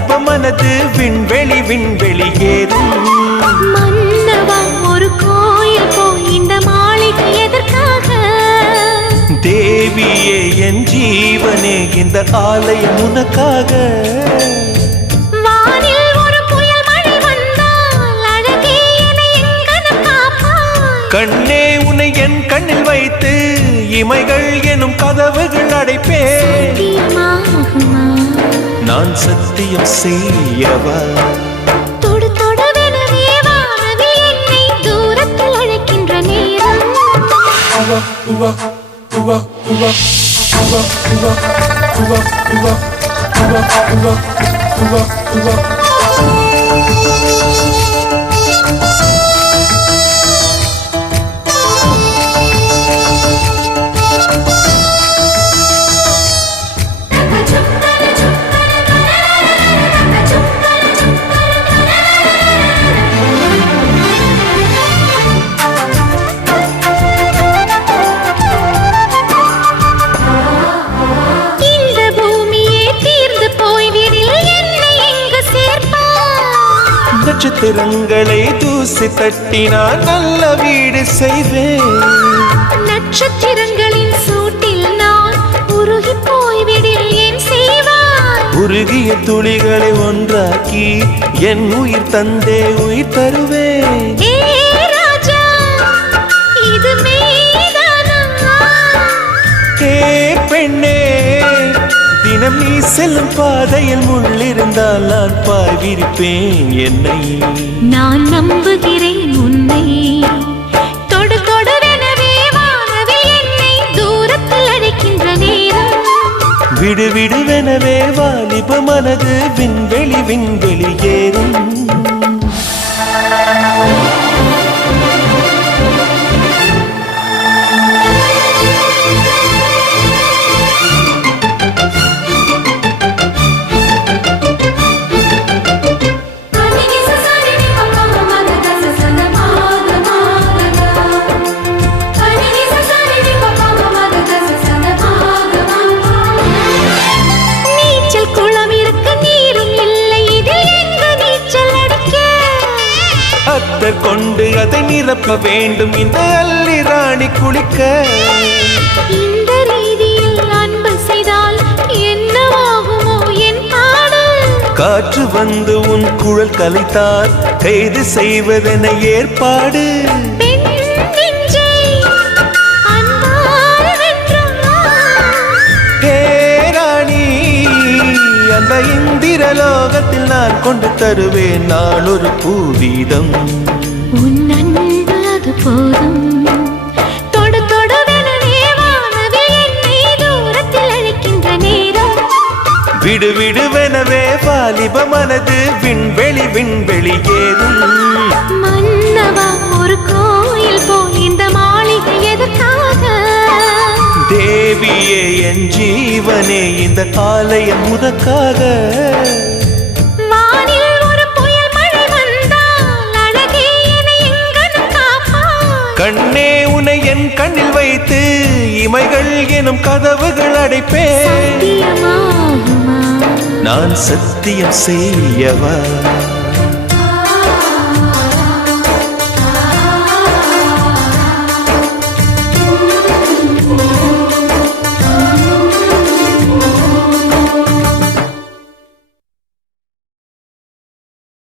வாலிப மனது விண்வெளி விண்வெளி ஏறும். மன்னவா ஒரு கோயில் போய் இந்த மாளிகை எதற்காக? தேவியே என் ஜீவனே இந்த ஆலயம் உனக்காக. வானில் ஒரு புயல் மழை வந்தால் அழகே என்னை எங்கனம் காப்பாய். கண்ணே உன்னை என் கண்ணில் வைத்து இமைகள் எனும் கதவுகள் அடைப்பேன். சத்தியமாகுமா? நான் சத்தியம் செய்யவா? தொடு தொடுவெனவே வானவில் என்னை தூரத்தில் அழைக்கின்ற நேரம். நட்சத்திரங்களை தூசி தட்டினால் நல்ல வீடு செய்வேன். நட்சத்திரங்களின் சூட்டில் நான் உருகி போய்விடில் ஏன் செய்வாய்? உருகிய துளிகளை ஒன்றாக்கி என் உயிர் தந்தே உயிர் தருவேன். ஏ ராஜா, இது மெய்தானா? ஏ பெண்ணே, தினம் நீ செல்லும் பாதையில் முள்ளிருந்தால் நான் பாய்விருப்பேன். என்னை நான் நம்புகிறேன் உன்னை. தொடு தொடுவெனவே வானவில் என்னை தூரத்தில் அழைக்கின்ற நேரம். விடு விடுவெனவே வாலிப மனது விண்வெளி விண்வெளி ஏறும். கொண்டு அதை நிரப்ப வேண்டும் இந்த அல்லி ராணி குளிக்க. இந்த ரீதியில் அன்பு செய்தால் என்னவாகுமோ என் பாடல்? காற்று வந்து உன் குழல் கலைத்தால் கைது செய்வதென ஏற்பாடு. அந்த இந்திரலோகத்தில் நான் கொண்டு தருவேன் நான் ஒரு பூவீதம். உன் அன்பு அது போதும். தொடு தொடுவெனவே வானவில் என்னை தூரத்தில் அழைக்கின்ற நேரம். விடு விடுவெனவே வாலிப மனது விண்வெளி விண்வெளி ஏறும். மன்னவா ஒரு கோயில் போய் இந்த மாளிகை எதற்காக? தேவியே என் ஜீவனே இந்த ஆலயம் உனக்காக. வானில் ஒரு புயல் மழை வந்தால் அழகே என்னை எங்கனம் காப்பாய். கண்ணே உன்னை என் கண்ணில் வைத்து இமைகள் எனும் கதவுகள் அடைப்பேன். சத்தியமாகுமா? நான் சத்தியம் செய்யவா?